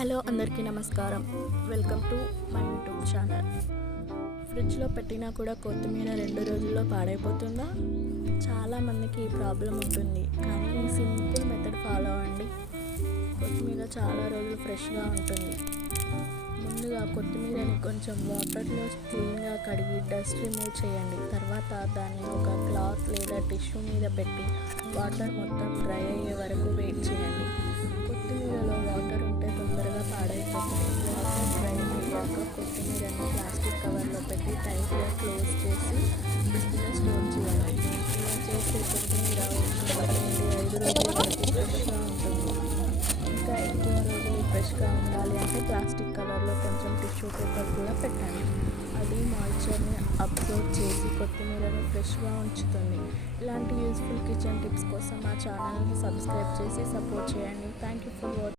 Hello అందరికీ నమస్కారం. Welcome to my YouTube channel. ఫ్రిడ్జ్లో పెట్టినా కూడా కొత్తిమీర 2 రోజుల్లో పాడైపోతుందా? చాలామందికి ఈ ప్రాబ్లం ఉంటుంది, కానీ ఈ సింపుల్ మెథడ్ ఫాలో అవ్వండి. కొత్తిమీర చాలా రోజులు ఫ్రెష్గా ఉంటుంది. ముందుగా కొత్తిమీరని కొంచెం వాటర్లో క్లీన్గా కడిగి డస్ట్ రిమూవ్ చేయండి. తర్వాత దాన్ని ఒక క్లాత్ లేదా టిష్యూ మీద పెట్టి వాటర్ మొత్తం డ్రై అయ్యే వరకు వెయిట్ చేయండి. కొత్తిమీరలో వాటర్ ఉంటే తొందరగా పాడైపోతుంది. వాటర్ డ్రై అయ్యాక కొత్తిమీరని ప్లాస్టిక్ కవర్లో పెట్టి టైట్గా క్లోజ్ చేసి ఫ్రిడ్జ్లో స్టోర్ చేయాలి. ఇలా చేస్తే కొత్తిమీర 1 నుండి 5 రోజుల వరకు ఫ్రెష్గా ఉంటుంది. ఇంకా ఎక్కువ రోజులు ఫ్రెష్గా ఉండాలి అంటే ప్లాస్టిక్ కవర్లో కొంచెం టిష్యూ పేపర్ కూడా పెట్టండి. అది మాయిశ్చర్ని అబ్జర్వ్ చేసి కొత్తిమీరను ఫ్రెష్గా ఉంచుతుంది. ఇలాంటి యూస్ఫుల్ కిచెన్ టిప్స్ కోసం మా ఛానల్ని సబ్స్క్రైబ్ చేసి సపోర్ట్ చేయండి. Thank you for watching.